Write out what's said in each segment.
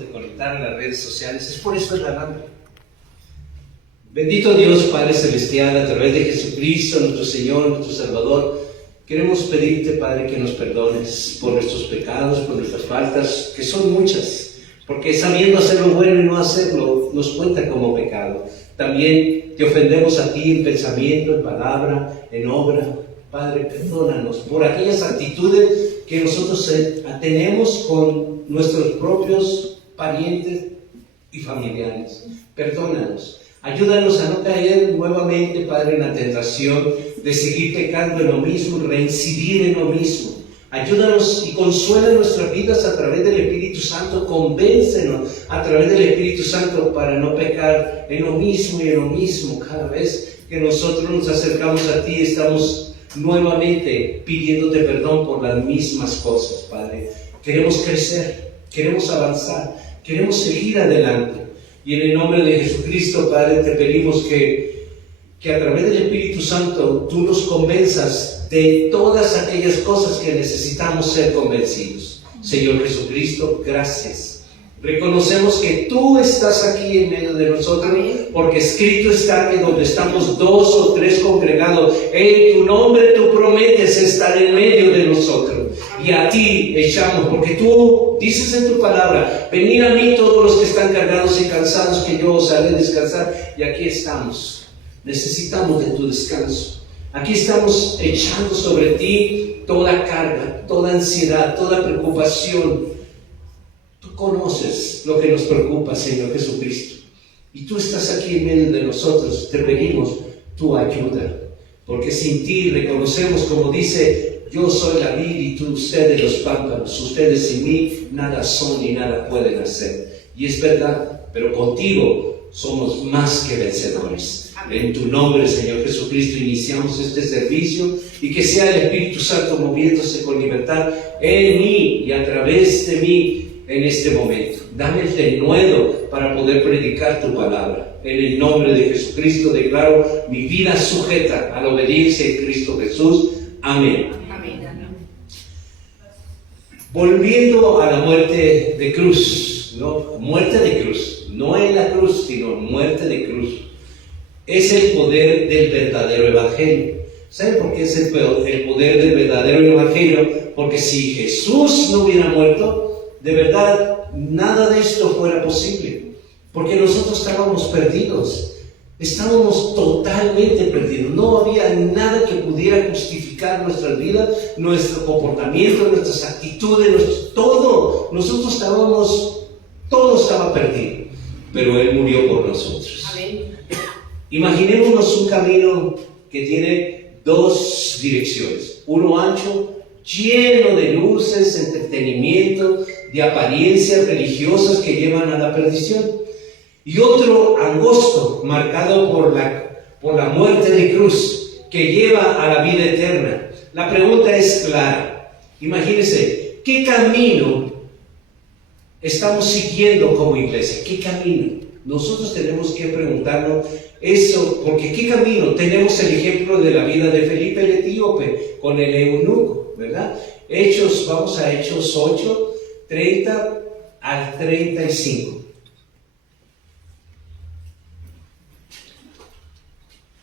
de conectar en las redes sociales, es por eso el alambre. Bendito Dios Padre Celestial, a través de Jesucristo, nuestro Señor, nuestro Salvador, queremos pedirte, Padre, que nos perdones por nuestros pecados, por nuestras faltas, que son muchas, porque sabiendo hacer lo bueno y no hacerlo, nos cuenta como pecado. También te ofendemos a ti en pensamiento, en palabra, en obra. Padre, perdónanos por aquellas actitudes que nosotros tenemos con nuestros propios parientes y familiares. Perdónanos. Ayúdanos a no caer nuevamente, Padre, en la tentación de seguir pecando en lo mismo, reincidir en lo mismo. Ayúdanos y consuela nuestras vidas a través del Espíritu Santo. Convéncenos a través del Espíritu Santo para no pecar en lo mismo y en lo mismo. Cada vez que nosotros nos acercamos a ti, estamos nuevamente pidiéndote perdón por las mismas cosas, Padre. Queremos crecer, queremos avanzar, queremos seguir adelante. Y en el nombre de Jesucristo, Padre, te pedimos que a través del Espíritu Santo tú nos convenzas de todas aquellas cosas que necesitamos ser convencidos. Señor Jesucristo, gracias. Reconocemos que tú estás aquí en medio de nosotros, porque escrito está que donde estamos 2 o 3 congregados, en tu nombre tú prometes estar en medio de nosotros. Y a ti echamos, porque tú dices en tu palabra, venid a mí todos los que están cargados y cansados, que yo os haré descansar. Y aquí estamos, necesitamos de tu descanso. Aquí estamos echando sobre ti toda carga, toda ansiedad, toda preocupación. Tú conoces lo que nos preocupa, Señor Jesucristo. Y tú estás aquí en medio de nosotros. Te pedimos tu ayuda. Porque sin ti reconocemos, como dice, yo soy la vid y tú ustedes los pámpanos. Ustedes sin mí nada son y nada pueden hacer. Y es verdad, pero contigo somos más que vencedores. En tu nombre, Señor Jesucristo, iniciamos este servicio y que sea el Espíritu Santo moviéndose con libertad en mí y a través de mí en este momento. Dame el denuedo para poder predicar tu palabra. En el nombre de Jesucristo declaro mi vida sujeta a la obediencia en Cristo Jesús. Amén. Amén. Volviendo a la muerte de cruz, ¿no? Muerte de cruz, no en la cruz, sino muerte de cruz. Es el poder del verdadero evangelio. ¿Saben por qué es el poder del verdadero evangelio? Porque si Jesús no hubiera muerto, de verdad, nada de esto fuera posible, porque nosotros estábamos perdidos, estábamos totalmente perdidos, no había nada que pudiera justificar nuestras vidas, nuestro comportamiento, nuestras actitudes, todo, todo estaba perdido, pero Él murió por nosotros. Amén. Imaginémonos un camino que tiene 2 direcciones, uno ancho, lleno de luces, entretenimiento, de apariencias religiosas que llevan a la perdición, y otro angosto, marcado por la muerte de cruz, que lleva a la vida eterna. La pregunta es clara. Imagínense, ¿qué camino estamos siguiendo como iglesia? ¿Qué camino? Nosotros tenemos que preguntarnos eso, porque ¿qué camino? Tenemos el ejemplo de la vida de Felipe el etíope con el eunuco, ¿verdad? Vamos a Hechos 8, 30 al 35.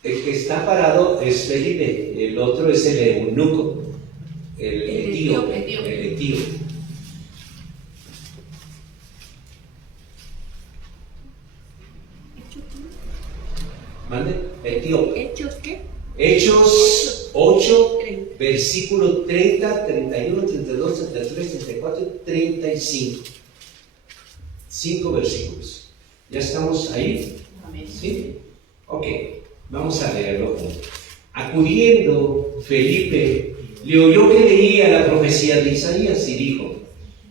El que está parado es Felipe, el otro es el eunuco, el etíope. ¿Mande? Etíope. ¿Hechos qué? Hechos 8, versículo 30, 31, 32, 33, 34 y 35. 5 versículos. ¿Ya estamos ahí? Amén. ¿Sí? Ok, vamos a leerlo juntos. Acudiendo Felipe, le oyó que leía la profecía de Isaías y dijo,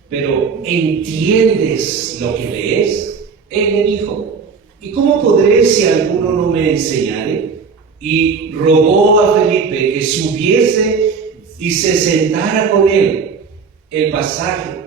¿pero entiendes lo que lees? Él le dijo, ¿y cómo podré si alguno no me enseñare? Y rogó a Felipe que subiese y se sentara con él. El pasaje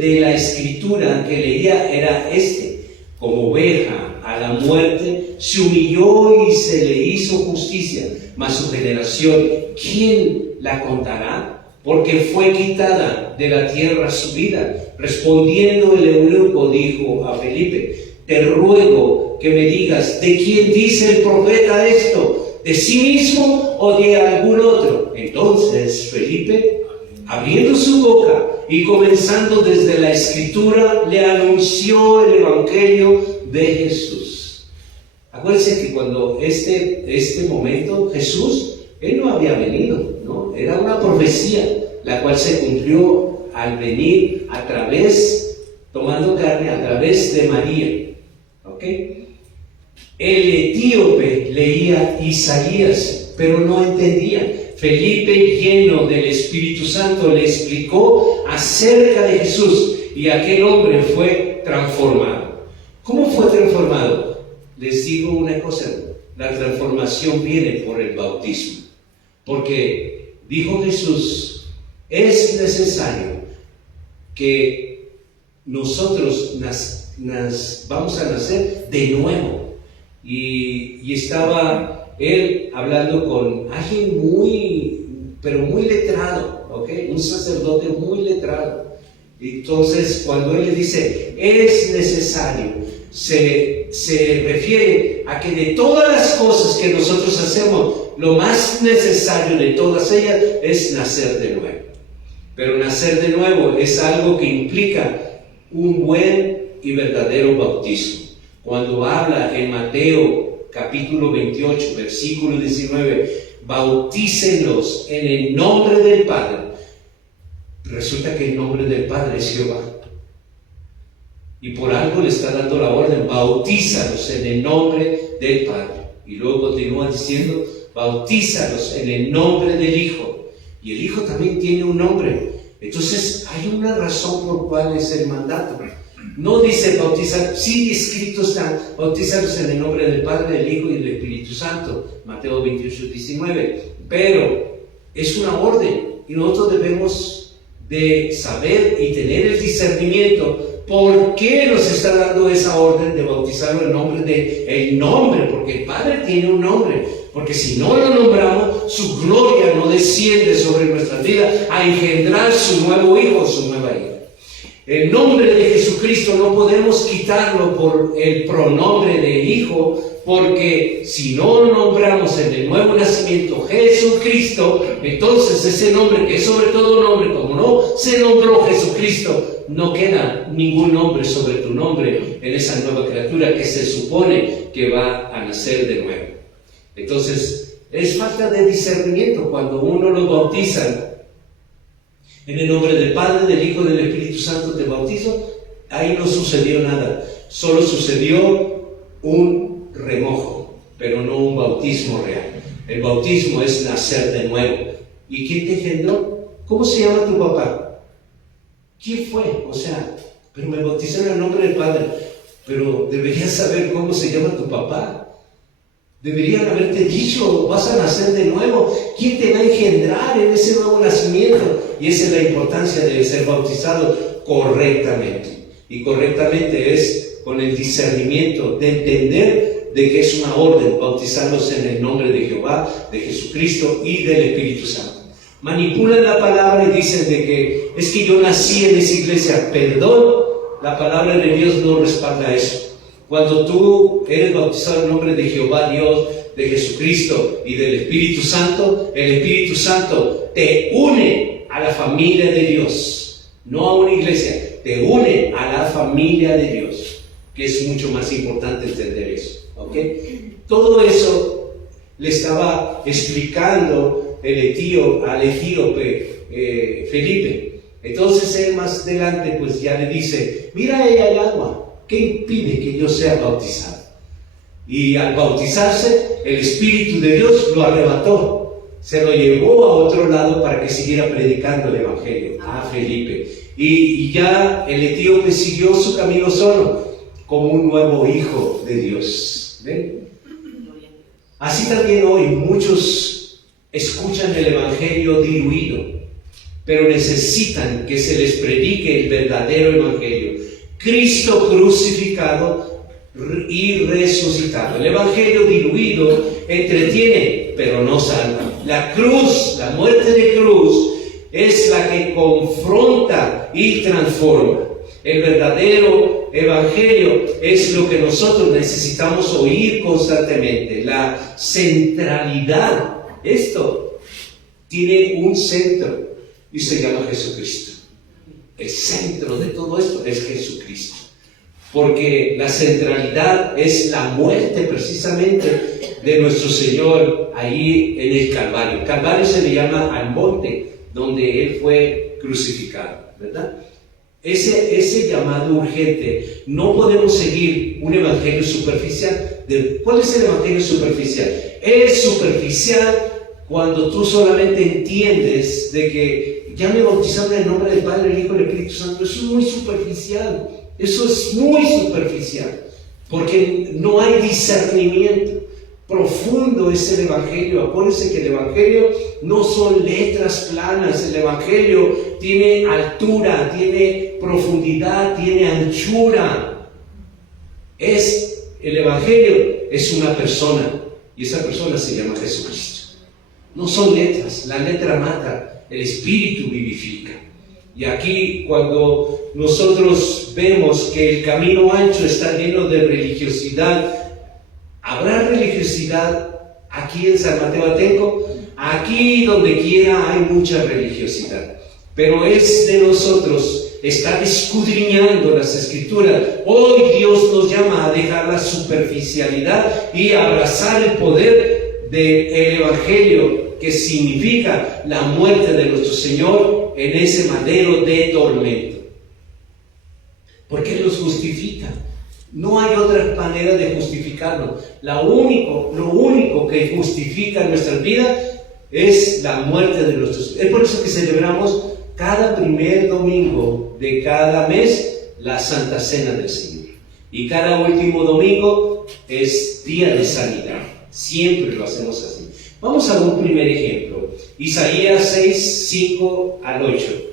de la escritura que leía era este: como oveja a la muerte se humilló y se le hizo justicia, mas su generación, ¿quién la contará? porque fue quitada de la tierra su vida. Respondiendo el eunuco dijo a Felipe: te ruego que me digas, ¿de quién dice el profeta esto? ¿De sí mismo o de algún otro? Entonces Felipe, abriendo su boca y comenzando desde la Escritura, le anunció el Evangelio de Jesús. Acuérdense que cuando este momento Jesús, Él no había venido, ¿no? Era una profecía, la cual se cumplió al venir a través, tomando carne a través de María. ¿Ok? El etíope leía Isaías, pero no entendía. Felipe, lleno del Espíritu Santo, le explicó acerca de Jesús y aquel hombre fue transformado. ¿Cómo fue transformado? Les digo una cosa, la transformación viene por el bautismo. Porque dijo Jesús, es necesario que nosotros vamos a nacer de nuevo. Y estaba él hablando con alguien pero muy letrado, ¿ok? Un sacerdote muy letrado. Entonces, cuando él le dice, es necesario, se refiere a que de todas las cosas que nosotros hacemos, lo más necesario de todas ellas es nacer de nuevo. Pero nacer de nuevo es algo que implica un buen y verdadero bautismo. Cuando habla en Mateo capítulo 28, versículo 19, bautícenlos en el nombre del Padre. Resulta que el nombre del Padre es Jehová. Y por algo le está dando la orden, bautízalos en el nombre del Padre. Y luego continúa diciendo, bautízalos en el nombre del Hijo. Y el Hijo también tiene un nombre. Entonces hay una razón por cuál es el mandato. No dice bautizar, sí escrito está, bautízalos en el nombre del Padre, del Hijo y del Espíritu Santo, Mateo 28, 19. Pero es una orden y nosotros debemos de saber y tener el discernimiento. ¿Por qué nos está dando esa orden de bautizarlo en nombre el nombre? Porque el Padre tiene un nombre. Porque si no lo nombramos, su gloria no desciende sobre nuestras vidas a engendrar su nuevo hijo, su nueva hija. El nombre de Jesucristo no podemos quitarlo por el pronombre de hijo, porque si no nombramos en el nuevo nacimiento Jesucristo, entonces ese nombre que es sobre todo nombre, como no se nombró Jesucristo, no queda ningún nombre sobre tu nombre en esa nueva criatura que se supone que va a nacer de nuevo. Entonces, es falta de discernimiento cuando uno lo bautiza en el nombre del Padre, del Hijo y del Espíritu Santo te bautizo. Ahí no sucedió nada, solo sucedió un remojo, pero no un bautismo real. El bautismo es nacer de nuevo. ¿Y quién te engendró? ¿Cómo se llama tu papá? ¿Quién fue? O sea, pero me bautizaron en el nombre del Padre, pero deberías saber cómo se llama tu papá. Deberían haberte dicho, vas a nacer de nuevo. ¿Quién te va a engendrar en ese nuevo nacimiento? Y esa es la importancia de ser bautizado correctamente. Y correctamente es con el discernimiento de entender de que es una orden bautizarlos en el nombre de Jehová, de Jesucristo y del Espíritu Santo. Manipulan la palabra y dicen de que es que yo nací en esa iglesia. Perdón, la palabra de Dios no respalda eso. Cuando tú eres bautizado en el nombre de Jehová Dios, de Jesucristo y del Espíritu Santo, el Espíritu Santo te une a la familia de Dios, no a una iglesia, te une a la familia de Dios, que es mucho más importante entender eso, ¿ok? Todo eso le estaba explicando al etíope Felipe. Entonces él más adelante pues ya le dice, mira, ahí hay agua. ¿Qué impide que yo sea bautizado? Y al bautizarse, el Espíritu de Dios lo arrebató, se lo llevó a otro lado para que siguiera predicando el Evangelio a Felipe. Y ya el etíope siguió su camino solo, como un nuevo hijo de Dios. ¿Ven? Así también hoy muchos escuchan el Evangelio diluido, pero necesitan que se les predique el verdadero Evangelio. Cristo crucificado y resucitado. El Evangelio diluido entretiene, pero no salva. La cruz, la muerte de cruz, es la que confronta y transforma. El verdadero evangelio es lo que nosotros necesitamos oír constantemente, la centralidad. Esto tiene un centro y se llama Jesucristo. El centro de todo esto es Jesucristo, porque la centralidad es la muerte precisamente de nuestro Señor ahí en el Calvario. Calvario se le llama al monte donde Él fue crucificado, ¿verdad? Ese llamado urgente. No podemos seguir un evangelio superficial. ¿Cuál es el evangelio superficial? Es superficial cuando tú solamente entiendes de que ya me bautizaron en el nombre del Padre, el Hijo y el Espíritu Santo. Eso es muy superficial. Eso es muy superficial, porque no hay discernimiento. Profundo es el evangelio. Acuérdense que el evangelio no son letras planas. El evangelio tiene altura, tiene profundidad, tiene anchura. El evangelio es una persona, y esa persona se llama Jesucristo. No son letras. La letra mata, el espíritu vivifica. Y aquí, cuando nosotros vemos que el camino ancho está lleno de religiosidad, ¿habrá religiosidad aquí en San Mateo Atenco? Aquí donde quiera hay mucha religiosidad, pero es de nosotros estar escudriñando las Escrituras. Hoy Dios nos llama a dejar la superficialidad y abrazar el poder del Evangelio, que significa la muerte de nuestro Señor en ese madero de tormento, porque Él nos justifica. No hay otra manera de justificarlo. Lo único que justifica nuestras vidas es la muerte de nuestros. Es por eso que celebramos cada primer domingo de cada mes la Santa Cena del Señor. Y cada último domingo es día de sanidad. Siempre lo hacemos así. Vamos a un primer ejemplo. Isaías 6, 5 al 8.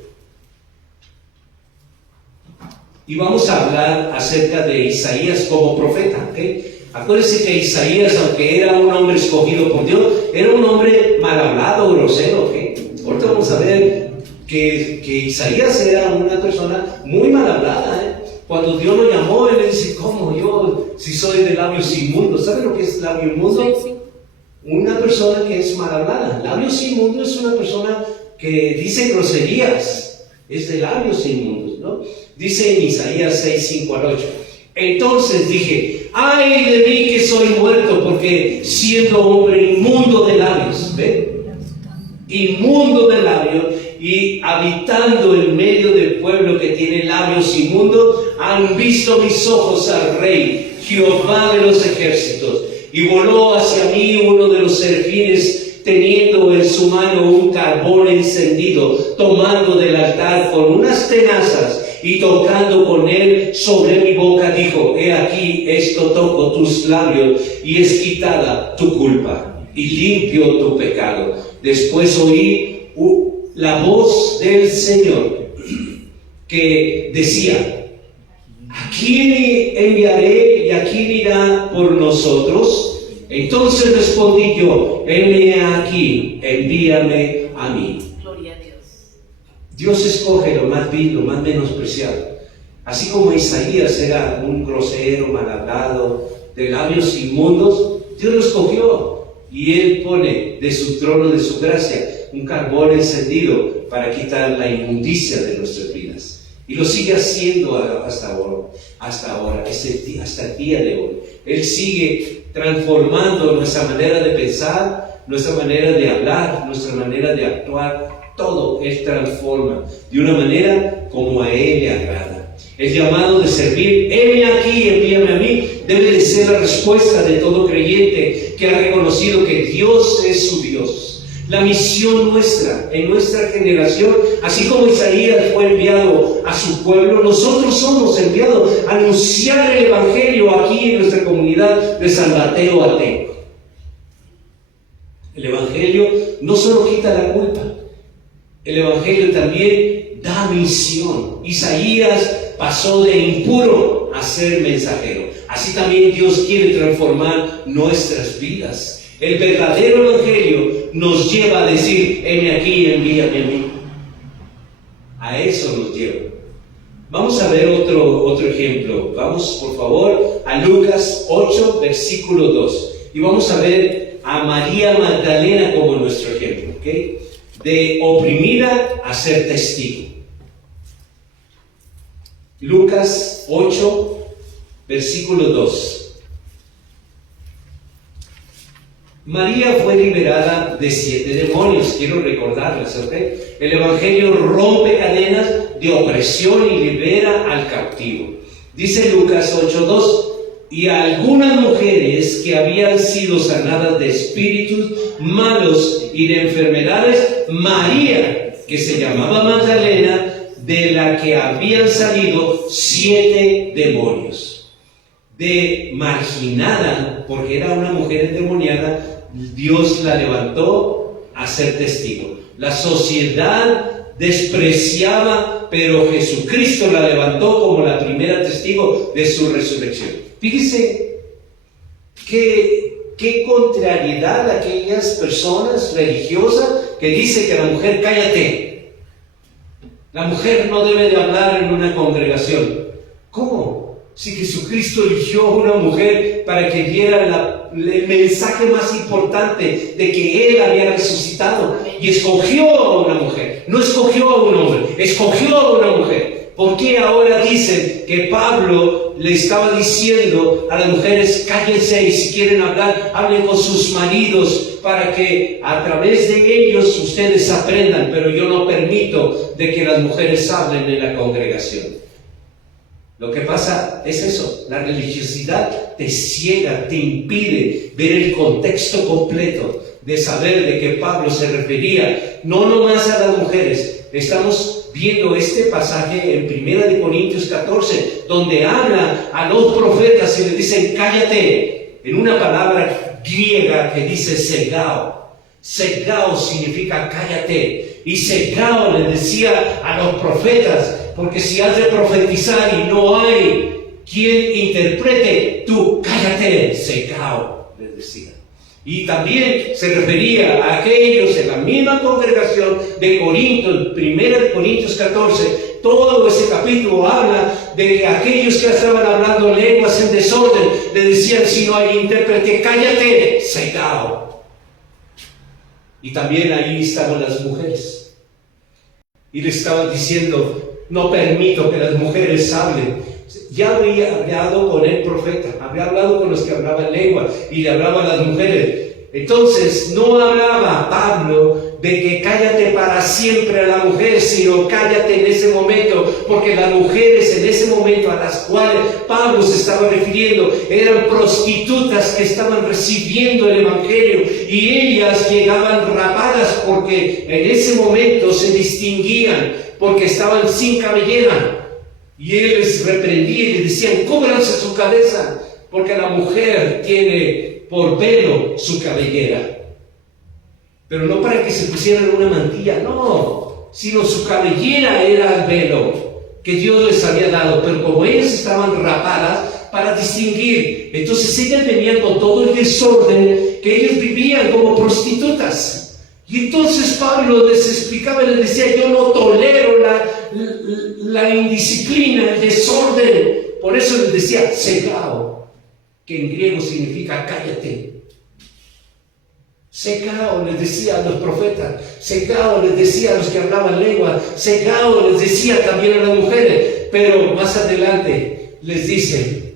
Y vamos a hablar acerca de Isaías como profeta, ¿okay? Acuérdense que Isaías, aunque era un hombre escogido por Dios, era un hombre mal hablado, grosero, ¿okay? Ahorita vamos a ver que Isaías era una persona muy mal hablada, ¿eh? Cuando Dios lo llamó, él le dice: ¿cómo yo, si soy de labios inmundos? ¿Saben lo que es labio inmundo? Sí. Una persona que es mal hablada. Labios inmundos es una persona que dice groserías, es de labios inmundos, ¿no? Dice en Isaías 6, 5 al 8. Entonces dije: ay de mí que soy muerto, porque siendo hombre inmundo de labios, ¿ven? Inmundo de labios, y habitando en medio del pueblo que tiene labios inmundos, han visto mis ojos al Rey, Jehová de los ejércitos. Y voló hacia mí uno de los serafines, teniendo en su mano un carbón encendido, tomando del altar con unas tenazas, y tocando con él sobre mi boca, dijo: he aquí, esto toco tus labios, y es quitada tu culpa, y limpio tu pecado. Después oí la voz del Señor, que decía: ¿a quién enviaré y a quién irá por nosotros? Entonces respondí yo: heme aquí, envíame a mí. Gloria a Dios. Dios escoge lo más vil, lo más menospreciado. Así como Isaías era un grosero, mal hablado, de labios inmundos, Dios lo escogió. Y Él pone de su trono, de su gracia, un carbón encendido para quitar la inmundicia de nuestras vidas. Y lo sigue haciendo hasta ahora, hasta el día de hoy. Él sigue transformando nuestra manera de pensar, nuestra manera de hablar, nuestra manera de actuar. Todo Él transforma de una manera como a Él le agrada. El llamado de servir, heme aquí, envíame a mí, debe de ser la respuesta de todo creyente que ha reconocido que Dios es su Dios. La misión nuestra, en nuestra generación, así como Isaías fue enviado a su pueblo, nosotros somos enviados a anunciar el Evangelio aquí en nuestra comunidad de San Mateo Atenco. El Evangelio no solo quita la culpa, el Evangelio también da misión. Isaías pasó de impuro a ser mensajero. Así también Dios quiere transformar nuestras vidas. El verdadero Evangelio nos lleva a decir: heme aquí, envíame a mí. A eso nos lleva. Vamos a ver otro ejemplo. Vamos, por favor, a Lucas 8, versículo 2. Y vamos a ver a María Magdalena como nuestro ejemplo, ¿ok? De oprimida a ser testigo. Lucas 8, versículo 2. María fue liberada de 7 demonios, quiero recordarles, ¿ok? El Evangelio rompe cadenas de opresión y libera al cautivo. Dice Lucas 8:2, y a algunas mujeres que habían sido sanadas de espíritus malos y de enfermedades, María, que se llamaba Magdalena, de la que habían salido 7 demonios. De marginada, porque era una mujer endemoniada, Dios la levantó a ser testigo. La sociedad despreciaba, pero Jesucristo la levantó como la primera testigo de su resurrección. Fíjese qué contrariedad a aquellas personas religiosas que dicen que a la mujer cállate. La mujer no debe de hablar en una congregación. ¿Cómo? Si Jesucristo eligió a una mujer para que diera el mensaje más importante de que Él había resucitado, y escogió a una mujer, no escogió a un hombre, escogió a una mujer. ¿Por qué ahora dicen que Pablo le estaba diciendo a las mujeres cállense y si quieren hablar, hablen con sus maridos para que a través de ellos ustedes aprendan, pero yo no permito de que las mujeres hablen en la congregación? Lo que pasa es eso, la religiosidad te ciega, te impide ver el contexto completo de saber de que Pablo se refería no nomás a las mujeres. Estamos viendo este pasaje en 1 Corintios 14, donde habla a los profetas y les dicen cállate, en una palabra griega que dice segao. Segao significa cállate, y segao les decía a los profetas, porque si has de profetizar y no hay quien interprete, tú cállate, segao, les decía. Y también se refería a aquellos en la misma congregación de Corinto, 1 Corintios 14, todo ese capítulo habla de aquellos que estaban hablando lenguas en desorden, le decían si no hay intérprete, cállate, segao. Y también ahí estaban las mujeres. Y le estaban diciendo, no permito que las mujeres hablen. Ya había hablado con el profeta, había hablado con los que hablaban lengua y le hablaba a las mujeres. Entonces no hablaba Pablo de que cállate para siempre a la mujer, sino cállate en ese momento, porque las mujeres en ese momento a las cuales Pablo se estaba refiriendo eran prostitutas que estaban recibiendo el Evangelio, y ellas llegaban rapadas porque en ese momento se distinguían porque estaban sin cabellera. Y él les reprendía y les decían, cúbranse su cabeza, porque la mujer tiene por velo su cabellera. Pero no para que se pusieran una mantilla, no, sino su cabellera era el velo que Dios les había dado. Pero como ellas estaban rapadas, para distinguir, entonces ellas venían con todo el desorden que ellos vivían como prostitutas. Y entonces Pablo les explicaba y les decía, yo no tolero la indisciplina, el desorden. Por eso les decía, segao, que en griego significa cállate. Segao les decía a los profetas, segao les decía a los que hablaban lengua, segao les decía también a las mujeres. Pero más adelante les dice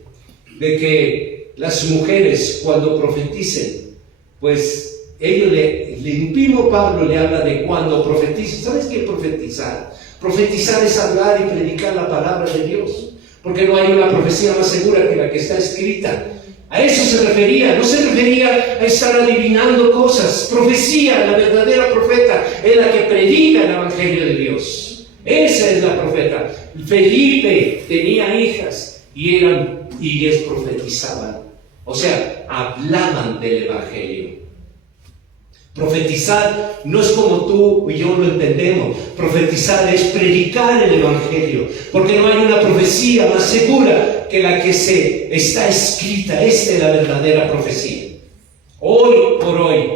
de que las mujeres cuando profeticen, pues ellos el mismo Pablo le habla de cuando profetizan. ¿Sabes qué es profetizar? Profetizar es hablar y predicar la palabra de Dios, porque no hay una profecía más segura que la que está escrita. A eso se refería, no se refería a estar adivinando cosas. Profecía, la verdadera profeta es la que predica el Evangelio de Dios. Esa es la profeta. Felipe tenía hijas y ellas profetizaban, o sea, hablaban del Evangelio. Profetizar no es como tú y yo lo entendemos. Profetizar es predicar el Evangelio, porque no hay una profecía más segura que la que está escrita. Esta es la verdadera profecía. Hoy por hoy,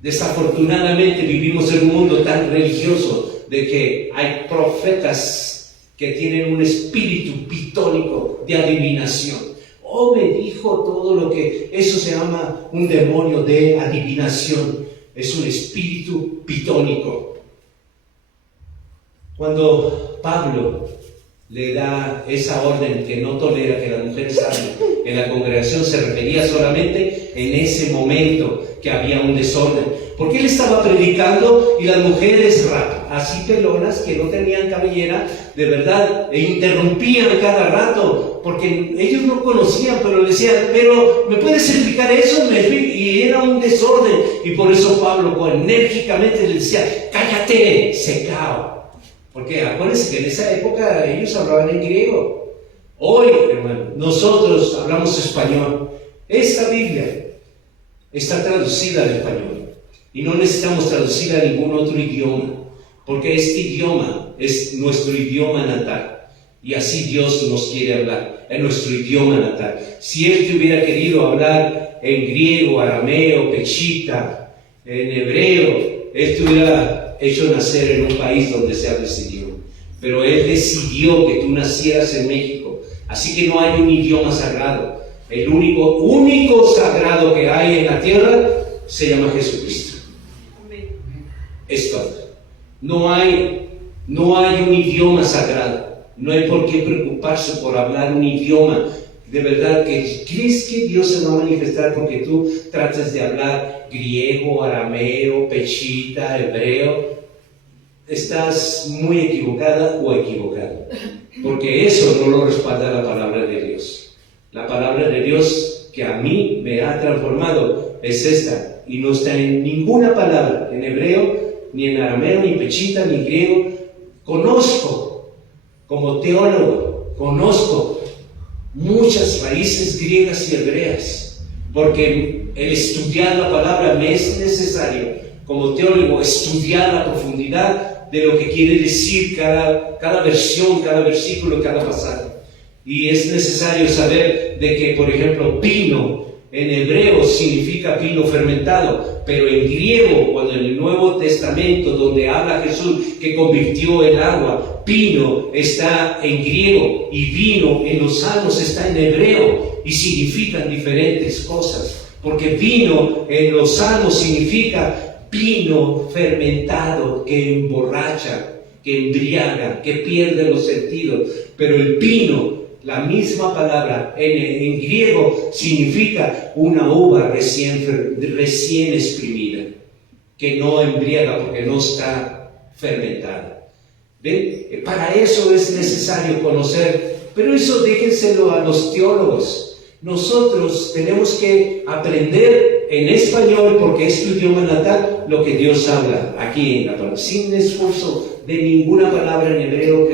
desafortunadamente, vivimos en un mundo tan religioso de que hay profetas que tienen un espíritu pitónico de adivinación. Oh, me dijo todo lo que... Eso se llama un demonio de adivinación. Es un espíritu pitónico. Cuando Pablo le da esa orden que no tolera que las mujeres hablen en la congregación, se refería solamente en ese momento que había un desorden, porque él estaba predicando y las mujeres así pelonas que no tenían cabellera, de verdad, e interrumpían cada rato, porque ellos no conocían, pero le decían, pero ¿me puedes explicar eso? Y era un desorden, y por eso Pablo enérgicamente le decía, cállate, secao. Porque acuérdense que en esa época ellos hablaban en griego. Hoy, hermano, nosotros hablamos español. Esta Biblia está traducida al español y no necesitamos traducirla a ningún otro idioma, porque este idioma es nuestro idioma natal y así Dios nos quiere hablar en nuestro idioma natal. Si Él te hubiera querido hablar en griego, arameo, pechita, en hebreo, Él te hubiera hecho nacer en un país donde se habla ese idioma, pero Él decidió que tú nacieras en México, así que no hay un idioma sagrado. El único sagrado que hay en la tierra se llama Jesucristo. Es todo. No hay un idioma sagrado. No hay por qué preocuparse por hablar un idioma. De verdad que crees que Dios se va a manifestar porque tú tratas de hablar griego, arameo, pechita, hebreo. Estás muy equivocada o equivocado, porque eso no lo respalda la palabra de Dios. La palabra de Dios que a mí me ha transformado es esta, y no está en ninguna palabra, en hebreo, ni en arameo, ni pechita, ni griego. Conozco, como teólogo, conozco muchas raíces griegas y hebreas, porque el estudiar la palabra me es necesario, como teólogo, estudiar la profundidad de lo que quiere decir cada versión, cada versículo, cada pasaje. Y es necesario saber de que, por ejemplo, pino en hebreo significa pino fermentado, pero en griego, cuando en el Nuevo Testamento, donde habla Jesús que convirtió el agua, pino está en griego y vino en los Salmos está en hebreo, y significan diferentes cosas, porque vino en los Salmos significa vino fermentado que emborracha, que embriaga, que pierde los sentidos. Pero el pino, la misma palabra en griego, significa una uva recién exprimida, que no embriaga porque no está fermentada. ¿Ven? Para eso es necesario conocer, pero eso déjenselo a los teólogos. Nosotros tenemos que aprender en español, porque es tu idioma natal, lo que Dios habla aquí en la palabra, sin esfuerzo de ninguna palabra en hebreo,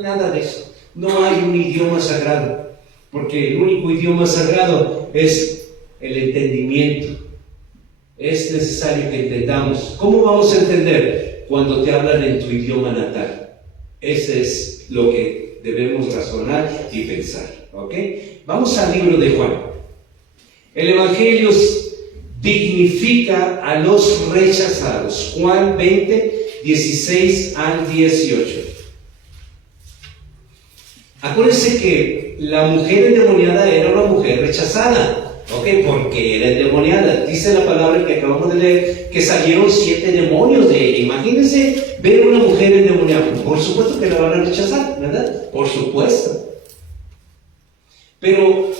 nada de eso. No hay un idioma sagrado, porque el único idioma sagrado es el entendimiento. Es necesario que entendamos. ¿Cómo vamos a entender? Cuando te hablan en tu idioma natal. Ese es lo que debemos razonar y pensar. ¿Ok? Vamos al libro de Juan. El Evangelio dignifica a los rechazados. Juan 20, 16 al 18. Acuérdense que la mujer endemoniada era una mujer rechazada. ¿Ok? Porque era endemoniada. Dice la palabra que acabamos de leer que salieron 7 demonios de ella. Imagínense ver una mujer endemoniada. Por supuesto que la van a rechazar, ¿verdad? Por supuesto. Pero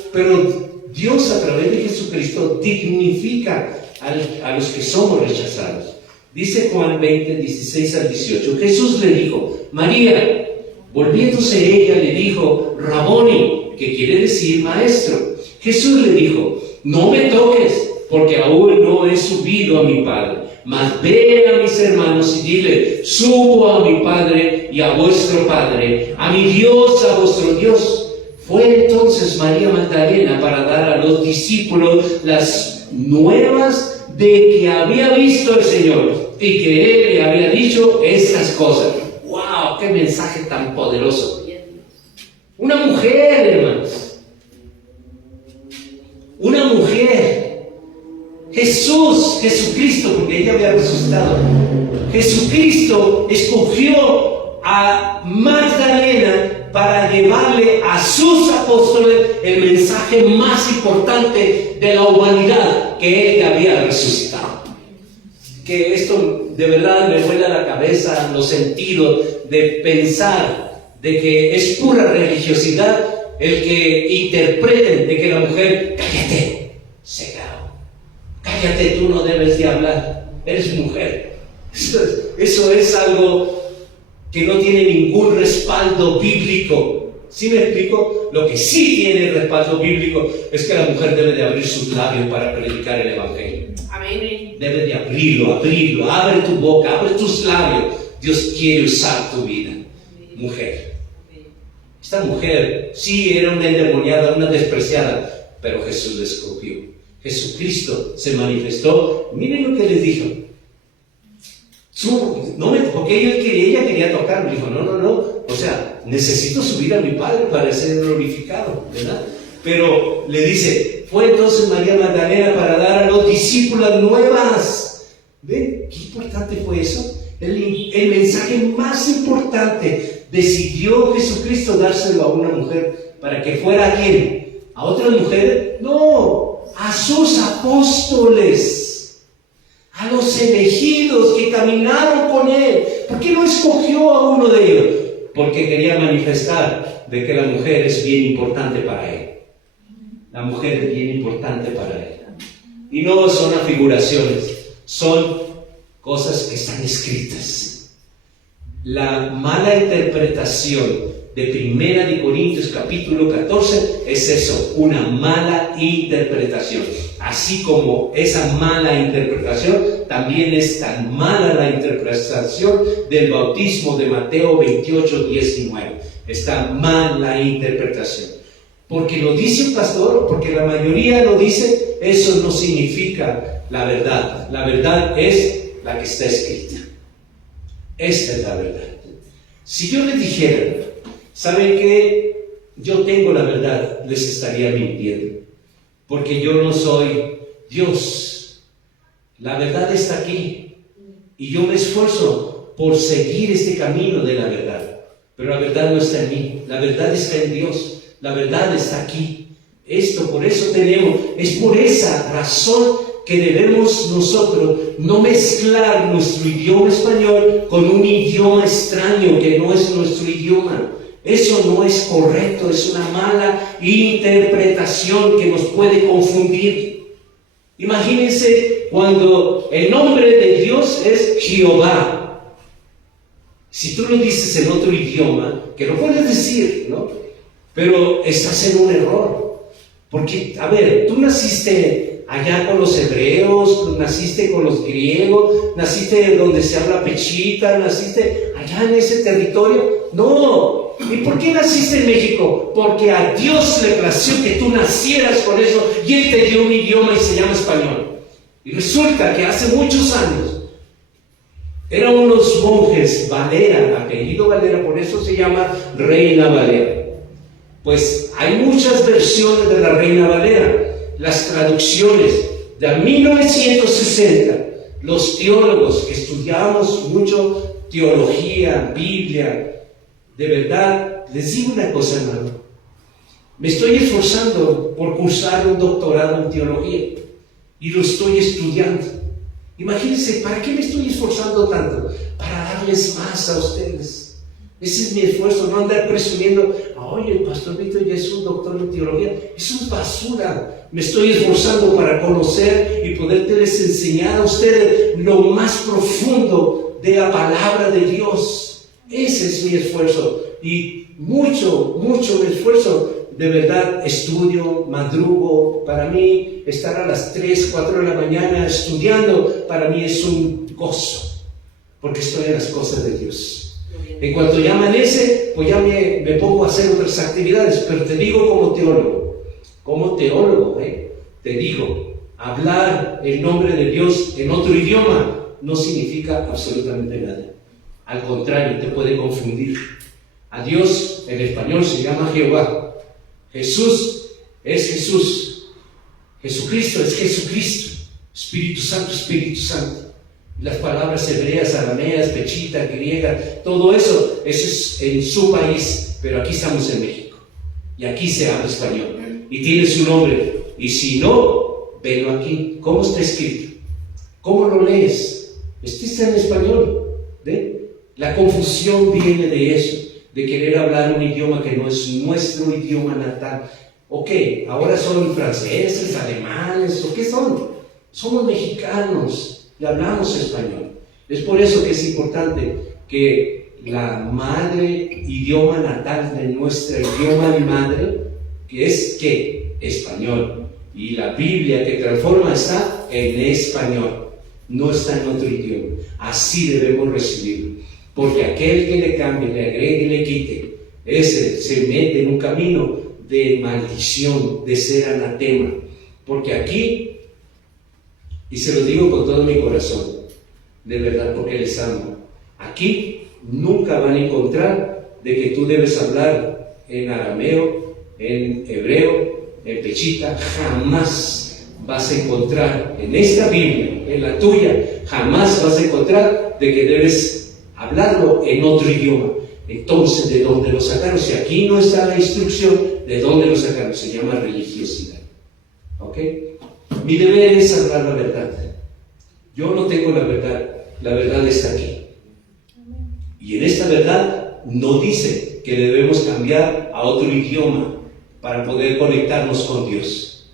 Dios a través de Jesucristo dignifica a los que somos rechazados. Dice Juan 20, 16 al 18. Jesús le dijo, María. Volviéndose ella le dijo, Raboni, que quiere decir maestro. Jesús le dijo, no me toques, porque aún no he subido a mi Padre. Mas ve a mis hermanos y dile, subo a mi Padre y a vuestro Padre, a mi Dios, a vuestro Dios. Fue entonces María Magdalena para dar a los discípulos las nuevas de que había visto al Señor y que Él le había dicho estas cosas. ¡Wow! ¡Qué mensaje tan poderoso! Una mujer, hermanos. Una mujer. Jesucristo, porque ella había resucitado, Jesucristo escogió a Magdalena para llevarle a sus apóstoles el mensaje más importante de la humanidad, que él había resucitado. Que esto de verdad me vuela la cabeza, los sentidos de pensar de que es pura religiosidad el que interpreten de que la mujer, cállate, cegado, cállate, tú no debes de hablar, eres mujer. Eso es algo que no tiene ningún respaldo bíblico. ¿Sí me explico? Lo que sí tiene respaldo bíblico es que la mujer debe de abrir sus labios para predicar el Evangelio. Amén. Debe de abrirlo, abre tu boca, abre tus labios. Dios quiere usar tu vida, mujer. Esta mujer sí era una endemoniada, una despreciada, pero Jesús la escogió. Jesucristo se manifestó. Miren lo que les dijo. Porque ella quería tocarlo. Dijo, no. O sea, necesito subir a mi Padre para ser glorificado, ¿verdad? Pero le dice, fue entonces María Magdalena para dar a los discípulos nuevas. ¿Ven? ¿Qué importante fue eso? El mensaje más importante decidió Jesucristo dárselo a una mujer para que fuera a quién, a otras mujeres, no, a sus apóstoles, a los elegidos que caminaron con él. ¿Por qué no escogió a uno de ellos? Porque quería manifestar de que la mujer es bien importante para él. La mujer es bien importante para él. Y no son afiguraciones, son cosas que están escritas. La mala interpretación de 1 Corintios capítulo 14 es eso, una mala interpretación. Así como esa mala interpretación, también es tan mala la interpretación del bautismo de Mateo 28:19. Está mala interpretación. Porque lo dice un pastor, porque la mayoría lo dice, eso no significa la verdad. La verdad es la que está escrita. Esta es la verdad. Si yo les dijera, ¿saben qué? Yo tengo la verdad, les estaría mintiendo. Porque yo no soy Dios. La verdad está aquí. Y yo me esfuerzo por seguir este camino de la verdad. Pero la verdad no está en mí. La verdad está en Dios. La verdad está aquí. Por eso es por esa razón que debemos nosotros no mezclar nuestro idioma español con un idioma extraño que no es nuestro idioma. Eso no es correcto, es una mala interpretación que nos puede confundir. Imagínense cuando el nombre de Dios es Jehová. Si tú lo dices en otro idioma, que lo puedes decir, ¿no? Pero estás en un error. Porque, a ver, tú naciste allá con los hebreos, naciste con los griegos, naciste donde se habla pechita, naciste allá en ese territorio. No. ¿Y por qué naciste en México? Porque a Dios le plació que tú nacieras con eso y Él te dio un idioma y se llama español. Y resulta que hace muchos años eran unos monjes, Valera, apellido Valera, por eso se llama Reina Valera. Pues hay muchas versiones de la Reina Valera. Las traducciones de 1960, los teólogos que estudiamos mucho teología, Biblia, de verdad, les digo una cosa, hermano. Me estoy esforzando por cursar un doctorado en teología y lo estoy estudiando. Imagínense, ¿para qué me estoy esforzando tanto? Para darles más a ustedes. Ese es mi esfuerzo, no andar presumiendo, oye, el pastor Víctor ya es un doctor en teología. Eso es basura. Me estoy esforzando para conocer y poderles enseñar a ustedes lo más profundo de la palabra de Dios. Ese es mi esfuerzo. Y mucho me esfuerzo. De verdad, estudio, madrugo. Para mí, estar a las 3, 4 de la mañana estudiando, para mí es un gozo. Porque estoy en las cosas de Dios. En cuanto ya amanece, pues ya me pongo a hacer otras actividades, pero te digo como teólogo, te digo, hablar el nombre de Dios en otro idioma no significa absolutamente nada. Al contrario, te puede confundir. A Dios en español se llama Jehová. Jesús es Jesús. Jesucristo es Jesucristo. Espíritu Santo, Espíritu Santo. Las palabras hebreas, arameas, pechita, griega, todo eso es en su país, pero aquí estamos en México. Y aquí se habla español. Y tiene su nombre. Y si no, velo aquí. ¿Cómo está escrito? ¿Cómo lo lees? Está en español. ¿Ve? La confusión viene de eso, de querer hablar un idioma que no es nuestro idioma natal. Ok, ahora son franceses, alemanes, ¿o qué son? Somos mexicanos y hablamos español. Es por eso que es importante que la madre idioma natal de nuestra idioma madre, que es ¿qué? Español. Y la Biblia que transforma está en español, no está en otro idioma. Así debemos recibirlo. Porque aquel que le cambie, le agregue y le quite, ese se mete en un camino de maldición, de ser anatema. Porque aquí, y se lo digo con todo mi corazón, de verdad, porque les amo, aquí nunca van a encontrar de que tú debes hablar en arameo, en hebreo, en pechita. Jamás vas a encontrar en esta Biblia, en la tuya, jamás vas a encontrar de que debes hablarlo en otro idioma. Entonces, ¿de dónde lo sacaron? Si aquí no está la instrucción, ¿de dónde lo sacaron? Se llama religiosidad. ¿Ok? Mi deber es hablar la verdad. Yo no tengo la verdad está aquí. Y en esta verdad no dice que debemos cambiar a otro idioma para poder conectarnos con Dios.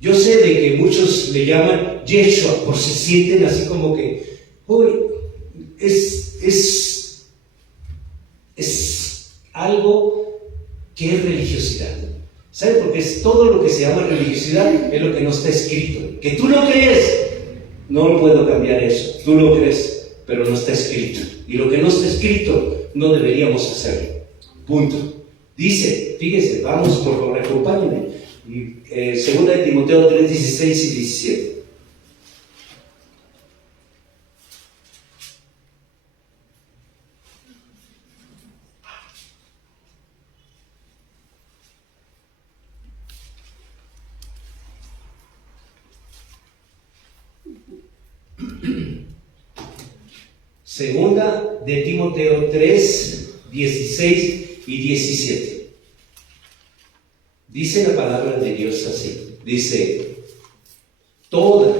Yo sé de que muchos le llaman Yeshua, por si sienten así como que, uy, es algo que es religiosidad. ¿Sabe? Porque es todo lo que se llama religiosidad es lo que no está escrito. Que tú lo crees, no puedo cambiar eso. Tú lo crees, pero no está escrito. Y lo que no está escrito, no deberíamos hacerlo. Punto. Dice, fíjense, vamos por favor, acompáñenme. 2 de Timoteo 3, 16 y 17. Segunda de Timoteo 3, 16 y 17. Dice la palabra de Dios así. Dice, toda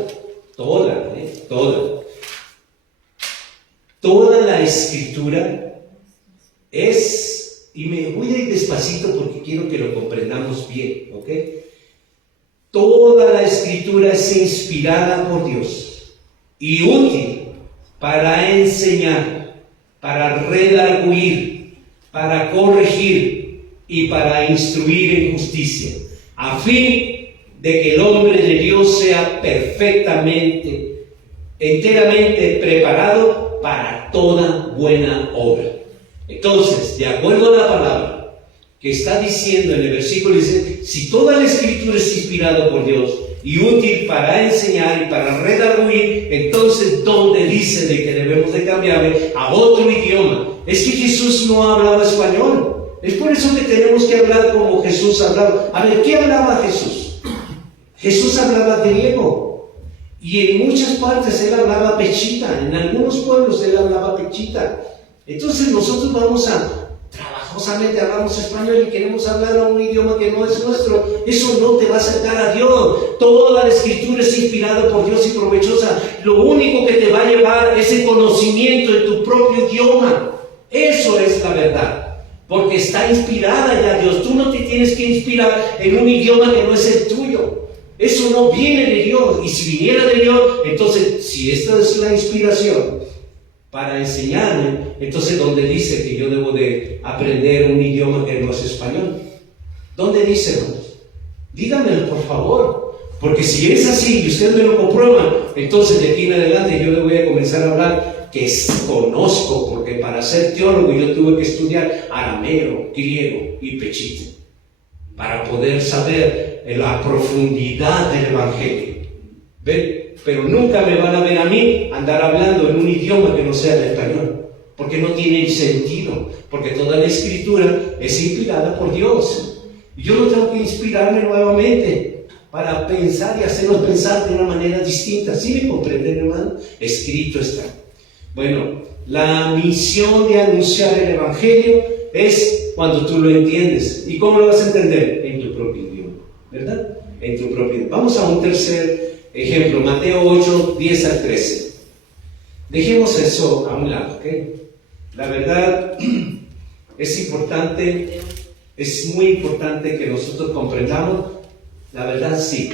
la escritura es, y me voy a ir despacito porque quiero que lo comprendamos bien, ¿ok? Toda la escritura es inspirada por Dios y útil para enseñar, para redarguir, para corregir y para instruir en justicia, a fin de que el hombre de Dios sea perfectamente, enteramente preparado para toda buena obra. Entonces, de acuerdo a la palabra que está diciendo en el versículo, dice, si toda la escritura es inspirada por Dios y útil para enseñar y para redarguir, entonces ¿dónde dice de que debemos de cambiarle a otro idioma? Es que Jesús no hablaba español. Es por eso que tenemos que hablar como Jesús hablaba. A ver, ¿qué hablaba Jesús? Jesús hablaba griego. Y en muchas partes él hablaba pechita. En algunos pueblos él hablaba pechita. Entonces nosotros vamos a trabajosamente hablamos español y queremos hablar a un idioma que no es nuestro. Eso no te va a acercar a Dios. Toda la escritura es inspirada por Dios y provechosa. Lo único que te va a llevar es el conocimiento en tu propio idioma. Eso es la verdad. Porque está inspirada ya Dios. Tú no te tienes que inspirar en un idioma que no es el tuyo. Eso no viene de Dios. Y si viniera de Dios, entonces, si esta es la inspiración para enseñarme, entonces ¿dónde dice que yo debo de aprender un idioma que no es español? ¿Dónde dice, hermanos? Dígamelo, por favor. Porque si es así y usted me lo comprueba, entonces de aquí en adelante yo le voy a comenzar a hablar que conozco, porque para ser teólogo yo tuve que estudiar arameo, griego y pechita para poder saber la profundidad del Evangelio. ¿Ven? Pero nunca me van a ver a mí andar hablando en un idioma que no sea el español, porque no tiene sentido, porque toda la escritura es inspirada por Dios. Y yo no tengo que inspirarme nuevamente para pensar y hacernos pensar de una manera distinta. ¿Sí me comprenden, hermano? Escrito está. Bueno, la misión de anunciar el Evangelio es cuando tú lo entiendes. ¿Y cómo lo vas a entender? En tu propio idioma, ¿verdad? En tu propio idioma. Vamos a un tercer ejemplo, Mateo 8, 10 al 13. Dejemos eso a un lado, ¿ok? La verdad es importante, es muy importante que nosotros comprendamos. La verdad sí.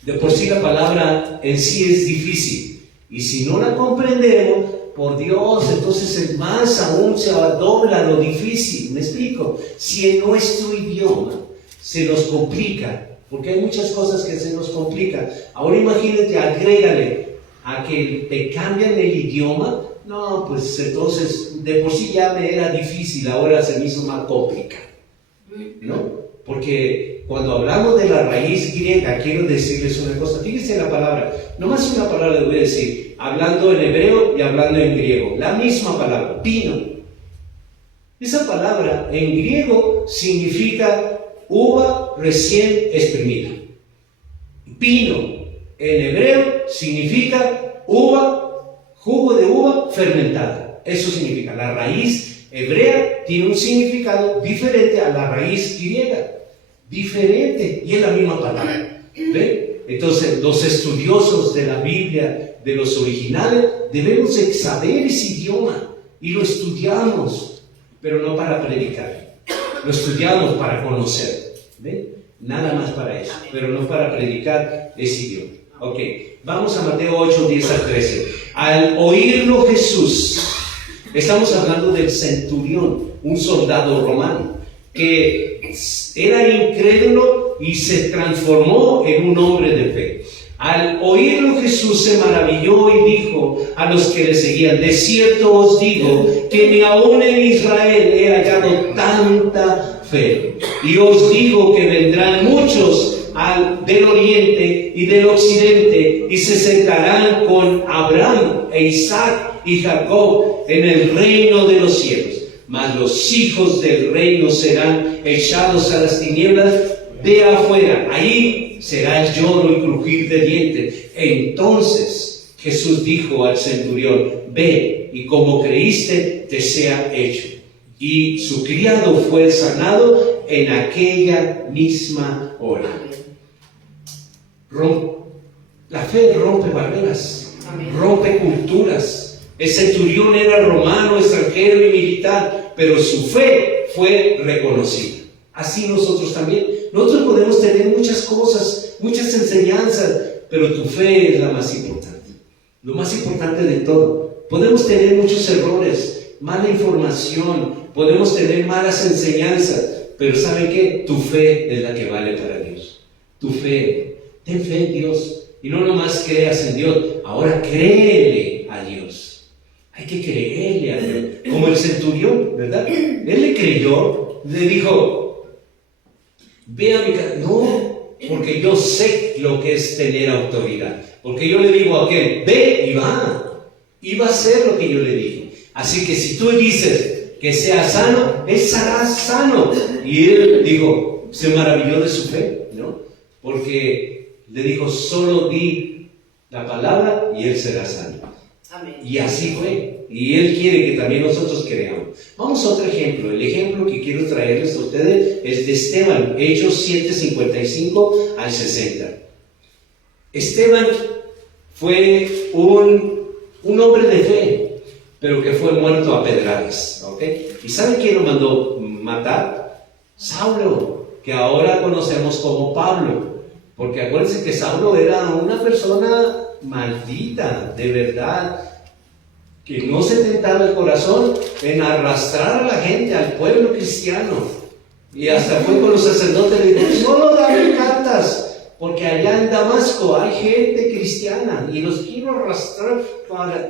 De por sí la palabra en sí es difícil. Y si no la comprendemos, por Dios, entonces más aún se dobla lo difícil. ¿Me explico? Si en nuestro idioma se nos complica, porque hay muchas cosas que se nos complican. Ahora imagínate, agrégale a que te cambian el idioma. No, pues entonces de por sí ya me era difícil, ahora se me hizo más complicado, ¿no? Porque cuando hablamos de la raíz griega, quiero decirles una cosa. Fíjense la palabra, nomás una palabra les voy a decir, hablando en hebreo y hablando en griego, la misma palabra, pino. Esa palabra en griego significa uva recién exprimida. Pino en hebreo significa uva, jugo de uva fermentada. Eso significa, la raíz hebrea tiene un significado diferente a la raíz griega. Diferente, y es la misma palabra. ¿Ven? Entonces, los estudiosos de la Biblia, de los originales, debemos saber ese idioma y lo estudiamos, pero no para predicar. Lo estudiamos para conocer. ¿Ven? Nada más para eso, pero no para predicar ese idioma. Ok, vamos a Mateo 8, 10 al 13. Al oírlo Jesús, estamos hablando del centurión, un soldado romano, que era incrédulo y se transformó en un hombre de fe. Al oírlo Jesús se maravilló y dijo a los que le seguían: de cierto os digo que ni aún en Israel he hallado tanta fe. Y os digo que vendrán muchos del oriente y del occidente y se sentarán con Abraham e Isaac y Jacob en el reino de los cielos. Mas los hijos del reino serán echados a las tinieblas de afuera. Ahí será el lloro y crujir de dientes. Entonces Jesús dijo al centurión: ve, y como creíste, te sea hecho. Y su criado fue sanado en aquella misma hora. La fe rompe barreras, rompe culturas. El centurión era romano, extranjero y militar, pero su fe fue reconocida. Así nosotros también. Nosotros podemos tener muchas cosas, muchas enseñanzas, pero tu fe es la más importante. Lo más importante de todo. Podemos tener muchos errores, mala información, podemos tener malas enseñanzas, pero ¿saben qué? Tu fe es la que vale para Dios. Tu fe. Ten fe en Dios. Y no nomás creas en Dios, ahora créele a Dios. Hay que creerle a Dios. Como el centurión, ¿verdad? Él le creyó, le dijo: ve a mi casa. No, porque yo sé lo que es tener autoridad. Porque yo le digo a aquel: ve, y va. Y va a hacer lo que yo le dije. Así que si tú dices que sea sano, él será sano. Y él, digo, se maravilló de su fe, ¿no? Porque le dijo: solo di la palabra y él será sano. Amén. Y así fue. Y Él quiere que también nosotros creamos. Vamos a otro ejemplo. El ejemplo que quiero traerles a ustedes es de Esteban, Hechos 7, 55 al 60. Esteban fue un hombre de fe, pero que fue muerto a pedradas. ¿Okay? ¿Y saben quién lo mandó matar? Saulo, que ahora conocemos como Pablo. Porque acuérdense que Saulo era una persona maldita, de verdad, que no se tentaba el corazón en arrastrar a la gente, al pueblo cristiano. Y hasta fue con los sacerdotes y le dijo: solo dame cartas, porque allá en Damasco hay gente cristiana y los quiero arrastrar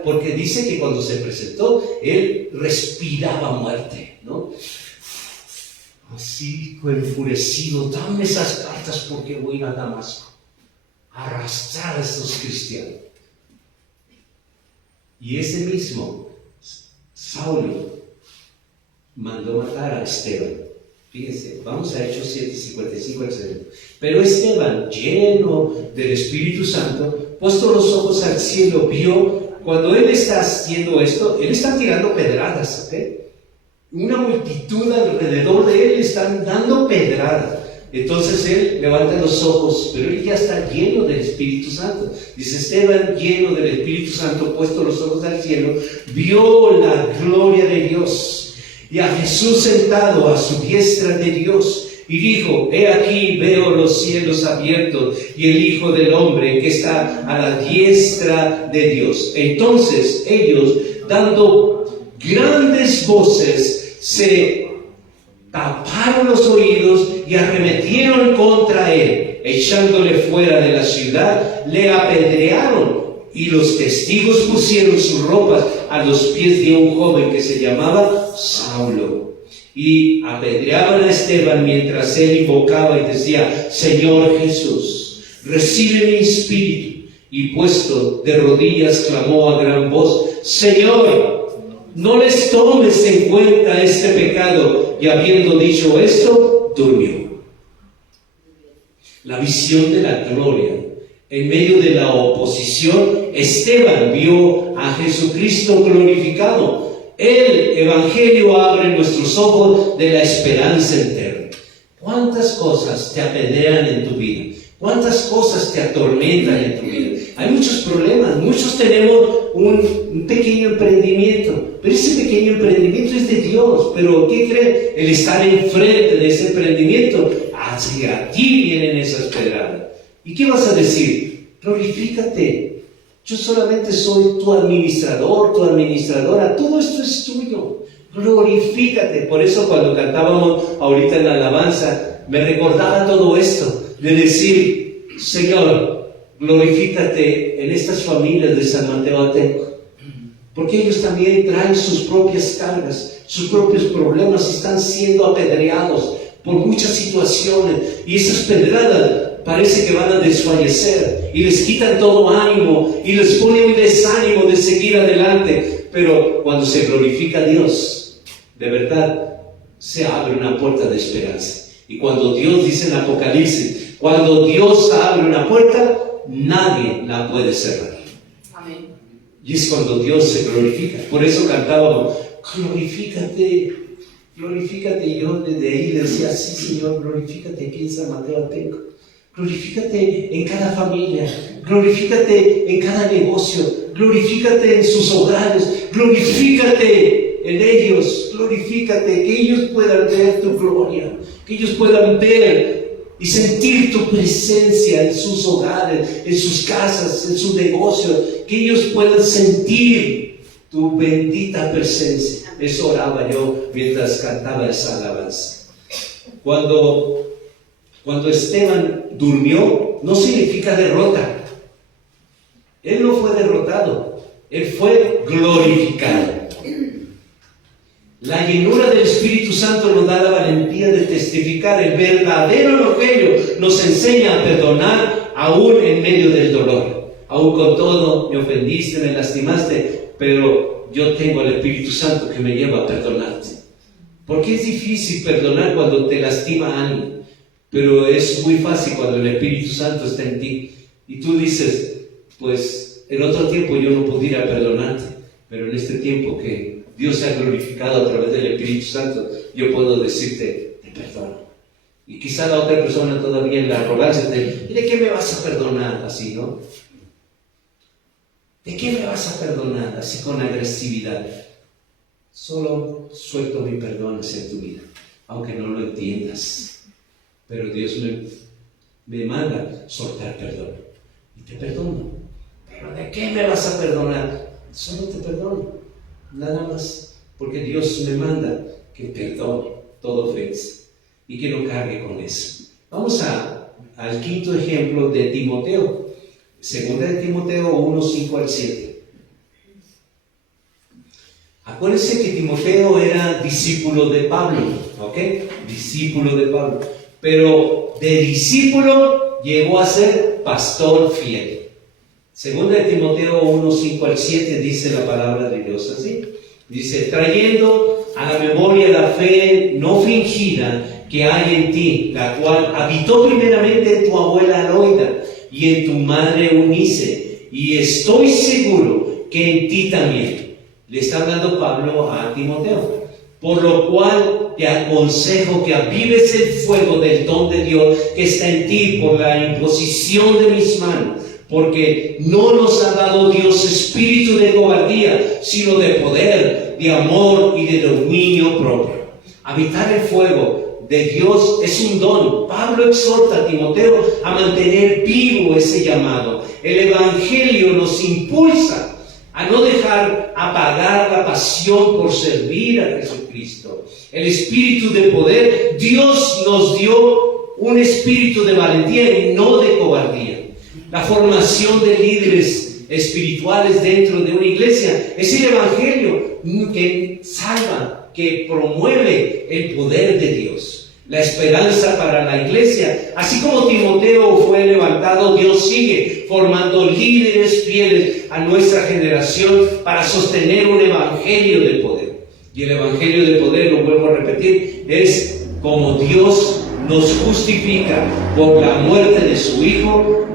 porque dice que cuando se presentó, él respiraba muerte, ¿no? Así, enfurecido: dame esas cartas porque voy a ir a Damasco a arrastrar a estos cristianos. Y ese mismo Saulo mandó matar a Esteban. Fíjense, vamos a Hechos 7, 55 al 60. Pero Esteban, lleno del Espíritu Santo, puesto los ojos al cielo, vio, cuando él está haciendo esto, él está tirando pedradas, ¿ok? Una multitud alrededor de él están dando pedradas. Entonces él levanta los ojos, pero él ya está lleno del Espíritu Santo. Dice, Esteban, lleno del Espíritu Santo, puesto los ojos al cielo, vio la gloria de Dios y a Jesús sentado a su diestra de Dios, y dijo, he aquí veo los cielos abiertos y el Hijo del Hombre que está a la diestra de Dios. Entonces ellos, dando grandes voces, se taparon los oídos y arremetieron contra él, echándole fuera de la ciudad, le apedrearon, y los testigos pusieron sus ropas a los pies de un joven que se llamaba Saulo, y apedreaban a Esteban mientras él invocaba y decía, Señor Jesús, recibe mi espíritu, y puesto de rodillas clamó a gran voz, Señor, no les tomes en cuenta este pecado. Y habiendo dicho esto, durmió. La visión de la gloria. En medio de la oposición, Esteban vio a Jesucristo glorificado. El Evangelio abre nuestros ojos de la esperanza eterna. ¿Cuántas cosas te apedrean en tu vida? ¿Cuántas cosas te atormentan en tu vida? Hay muchos problemas, muchos tenemos un pequeño emprendimiento, pero ese pequeño emprendimiento es de Dios. Pero ¿qué creen? El estar enfrente de ese emprendimiento, hacia ti vienen esas pedradas. ¿Y qué vas a decir? Glorifícate. Yo solamente soy tu administrador, tu administradora, todo esto es tuyo. Glorifícate. Por eso cuando cantábamos ahorita en la alabanza, me recordaba todo esto. De decir, Señor, glorifícate en estas familias de San Mateo Atenco, porque ellos también traen sus propias cargas, sus propios problemas, y están siendo apedreados por muchas situaciones, y esas pedradas parece que van a desfallecer, y les quitan todo ánimo, y les pone un desánimo de seguir adelante. Pero cuando se glorifica a Dios, de verdad, se abre una puerta de esperanza. Y cuando Dios dice en Apocalipsis, cuando Dios abre una puerta, nadie la puede cerrar. Amén. Y es cuando Dios se glorifica. Por eso cantábamos, glorifícate, glorifícate. Y yo desde ahí le decía, sí, Señor, glorifícate aquí en San Mateo Atenco. Glorifícate en cada familia, glorifícate en cada negocio, glorifícate en sus hogares, glorifícate en ellos, glorifícate, que ellos puedan ver tu gloria, que ellos puedan ver y sentir tu presencia en sus hogares, en sus casas, en sus negocios, que ellos puedan sentir tu bendita presencia. Eso oraba yo mientras cantaba esa alabanza. Cuando Esteban durmió, no significa derrota. Él no fue derrotado, él fue glorificado. La llenura del Espíritu Santo nos da la valentía de testificar. El verdadero Evangelio nos enseña a perdonar aún en medio del dolor. Aún con todo, me ofendiste, me lastimaste, pero yo tengo el Espíritu Santo que me lleva a perdonarte. Porque es difícil perdonar cuando te lastima alguien, pero es muy fácil cuando el Espíritu Santo está en ti. Y tú dices, pues en otro tiempo yo no pudiera perdonarte, pero en este tiempo que Dios se ha glorificado a través del Espíritu Santo, yo puedo decirte, te perdono. Y quizá la otra persona todavía en la arrogancia te, ¿y de qué me vas a perdonar? Así, ¿no? ¿De qué me vas a perdonar? Así con agresividad. Solo suelto mi perdón hacia tu vida, aunque no lo entiendas. Pero Dios me manda soltar perdón. Y te perdono. ¿Pero de qué me vas a perdonar? Solo te perdono. Nada más, porque Dios me manda que perdone todo ofensa y que no cargue con eso. Vamos al quinto ejemplo de Timoteo, segunda de Timoteo 1, 5 al 7. Acuérdense que Timoteo era discípulo de Pablo, ¿ok? Discípulo de Pablo, pero de discípulo llegó a ser pastor fiel. Segunda de Timoteo 1, 5 al 7 dice la palabra de Dios así. Dice, trayendo a la memoria la fe no fingida que hay en ti, la cual habitó primeramente en tu abuela Loida y en tu madre Eunice, y estoy seguro que en ti también. Le está hablando Pablo a Timoteo. Por lo cual te aconsejo que avives el fuego del don de Dios que está en ti por la imposición de mis manos, porque no nos ha dado Dios espíritu de cobardía, sino de poder, de amor y de dominio propio. Habitar el fuego de Dios es un don. Pablo exhorta a Timoteo a mantener vivo ese llamado. El Evangelio nos impulsa a no dejar apagar la pasión por servir a Jesucristo. El espíritu de poder, Dios nos dio un espíritu de valentía y no de cobardía. La formación de líderes espirituales dentro de una iglesia es el Evangelio que salva, que promueve el poder de Dios. La esperanza para la iglesia, así como Timoteo fue levantado, Dios sigue formando líderes fieles a nuestra generación para sostener un evangelio de poder. Y el evangelio de poder, lo vuelvo a repetir, es como Dios nos justifica por la muerte de su Hijo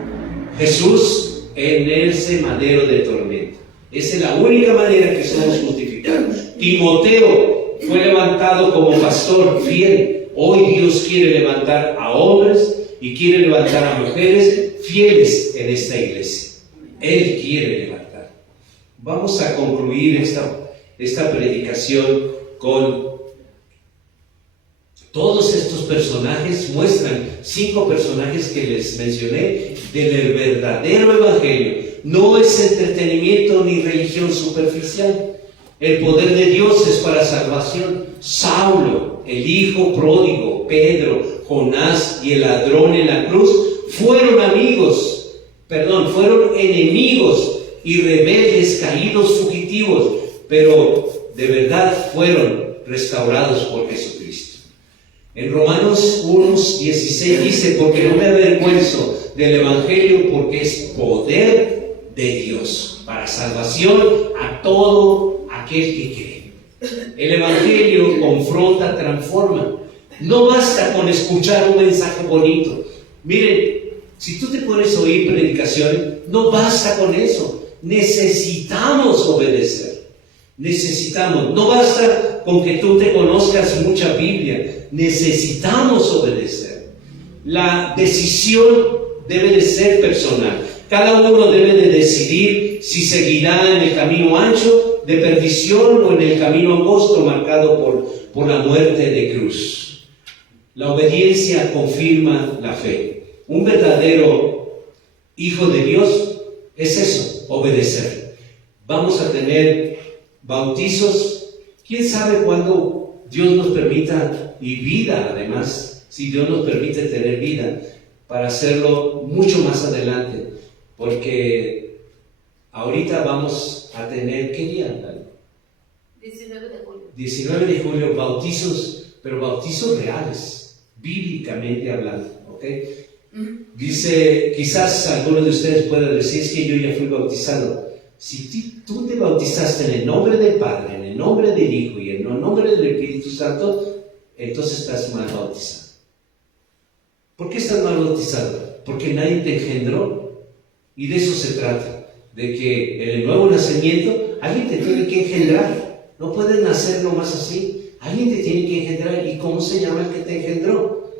Jesús en ese madero de tormento. Esa es la única manera que somos justificados. Timoteo fue levantado como pastor fiel. Hoy Dios quiere levantar a hombres y quiere levantar a mujeres fieles en esta iglesia. Él quiere levantar. Vamos a concluir esta predicación con todos estos personajes. Muestran 5 personajes que les mencioné del verdadero evangelio. No es entretenimiento ni religión superficial. El poder de Dios es para salvación. Saulo, el hijo pródigo, Pedro, Jonás y el ladrón en la cruz fueron enemigos y rebeldes, caídos, fugitivos, pero de verdad fueron restaurados por Jesucristo. En Romanos 1:16 dice: porque no me avergüenzo del evangelio, porque es poder de Dios para salvación a todo aquel que cree. El evangelio confronta, transforma. No basta con escuchar un mensaje bonito. Miren, si tú te pones a oír predicaciones, no basta con eso. Necesitamos obedecer. No basta con que tú te conozcas mucha Biblia. Necesitamos obedecer. La decisión debe de ser personal. Cada uno debe de decidir si seguirá en el camino ancho de perdición o en el camino angosto marcado por la muerte de cruz. La obediencia confirma la fe. Un verdadero hijo de Dios es eso, obedecer. Vamos a tener bautizos. ¿Quién sabe cuándo Dios nos permita, y vida además, si Dios nos permite tener vida, para hacerlo mucho más adelante? Porque ahorita vamos a tener, ¿qué día? 19 de julio. 19 de julio, bautizos, pero bautizos reales, bíblicamente hablando, ¿ok? Dice, quizás algunos de ustedes puedan decir: es que yo ya fui bautizado. Si tú te bautizaste en el nombre del Padre, en el nombre del Hijo y en el nombre del Espíritu Santo, entonces estás mal bautizado. ¿Por qué estás mal bautizado? Porque nadie te engendró. Y de eso se trata, de que en el nuevo nacimiento alguien te tiene que engendrar. No puedes nacer nomás así. Alguien te tiene que engendrar. ¿Y cómo se llama el que te engendró?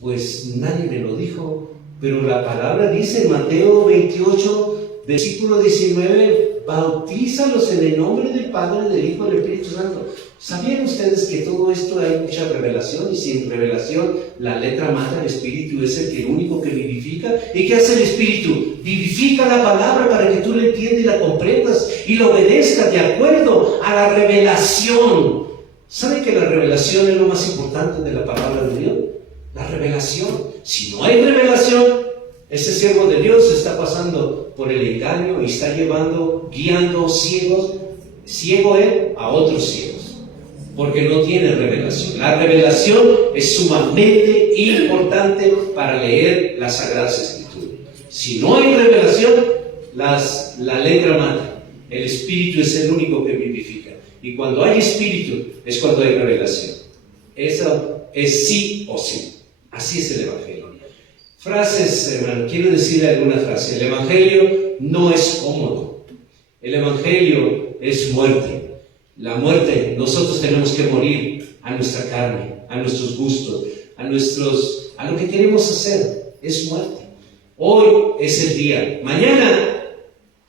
Pues nadie me lo dijo, pero la palabra dice en Mateo 28, versículo 19: bautízalos en el nombre del Padre, del Hijo y del Espíritu Santo. ¿Sabían ustedes que todo esto hay mucha revelación? Y sin revelación, la letra mata, el Espíritu es el único que vivifica. ¿Y qué hace el Espíritu? Vivifica la palabra para que tú la entiendas y la comprendas y la obedezcas de acuerdo a la revelación. ¿Saben que la revelación es lo más importante de la palabra de Dios? La revelación. Si no hay revelación, ese siervo de Dios está pasando por el engaño y está guiando ciego él a otros ciegos, porque no tiene revelación. La revelación es sumamente importante para leer las Sagradas Escrituras. Si no hay revelación, la letra mata. El Espíritu es el único que vivifica. Y cuando hay Espíritu es cuando hay revelación. Eso es sí o sí. Así es el Evangelio. Frases, hermano, quiero decirle alguna frase. El Evangelio no es cómodo. El Evangelio es muerte. La muerte, nosotros tenemos que morir a nuestra carne, a nuestros gustos, a lo que queremos hacer. Es muerte. Hoy es el día. Mañana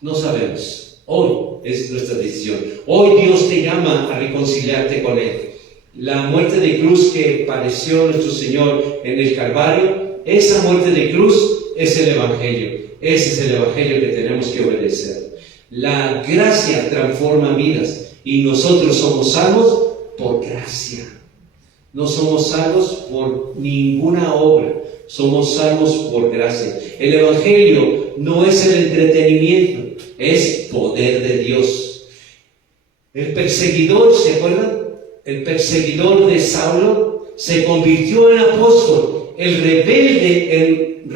no sabemos. Hoy es nuestra decisión. Hoy Dios te llama a reconciliarte con Él. La muerte de cruz que padeció nuestro Señor en el Calvario, esa muerte de cruz es el Evangelio. Ese es el Evangelio que tenemos que obedecer. La gracia transforma vidas y nosotros somos salvos por gracia. No somos salvos por ninguna obra, somos salvos por gracia. El Evangelio no es el entretenimiento, es poder de Dios. El perseguidor, ¿se acuerdan? El perseguidor de Saulo se convirtió en apóstol, el rebelde en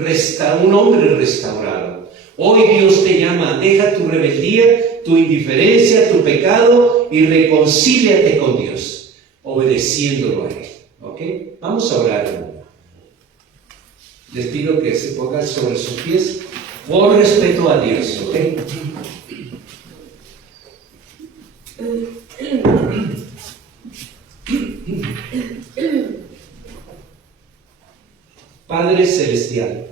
un hombre restaurado. Hoy Dios te llama, deja tu rebeldía, tu indiferencia, tu pecado y reconcíliate con Dios, obedeciéndolo a Él. ¿Ok? Vamos a orar, hermano. Les pido que se pongan sobre sus pies por respeto a Dios. ¿Ok? Padre Celestial,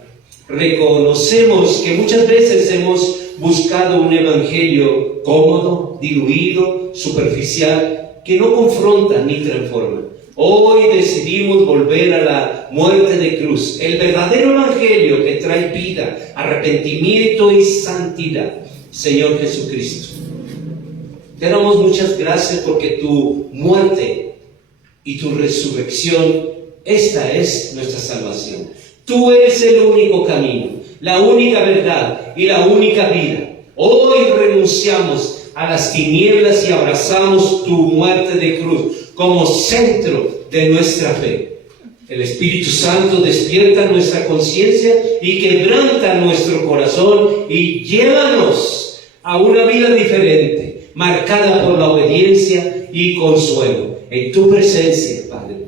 reconocemos que muchas veces hemos buscado un evangelio cómodo, diluido, superficial, que no confronta ni transforma. Hoy decidimos volver a la muerte de cruz, el verdadero evangelio que trae vida, arrepentimiento y santidad. Señor Jesucristo, te damos muchas gracias porque tu muerte y tu resurrección, esta es nuestra salvación. Tú eres el único camino, la única verdad y la única vida. Hoy renunciamos a las tinieblas y abrazamos tu muerte de cruz como centro de nuestra fe. El Espíritu Santo despierta nuestra conciencia y quebranta nuestro corazón y llévanos a una vida diferente, marcada por la obediencia y consuelo. En tu presencia, Padre,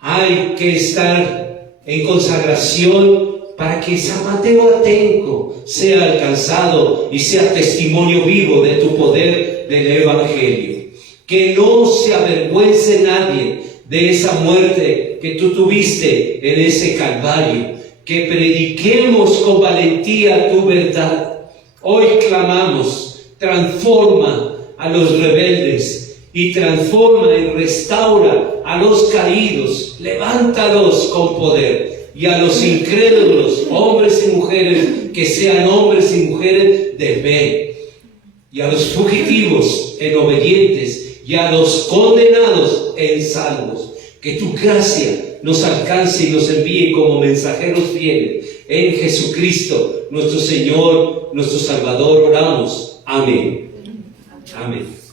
hay que estar en consagración para que San Mateo Atenco sea alcanzado y sea testimonio vivo de tu poder del Evangelio. Que no se avergüence nadie de esa muerte que tú tuviste en ese Calvario. Que prediquemos con valentía tu verdad. Hoy clamamos, transforma a los rebeldes y transforma y restaura a los caídos. Levántalos con poder. Y a los incrédulos, hombres y mujeres, que sean hombres y mujeres de fe. Y a los fugitivos en obedientes. Y a los condenados en salvos. Que tu gracia nos alcance y nos envíe como mensajeros fieles. En Jesucristo, nuestro Señor, nuestro Salvador, oramos. Amén. Amén.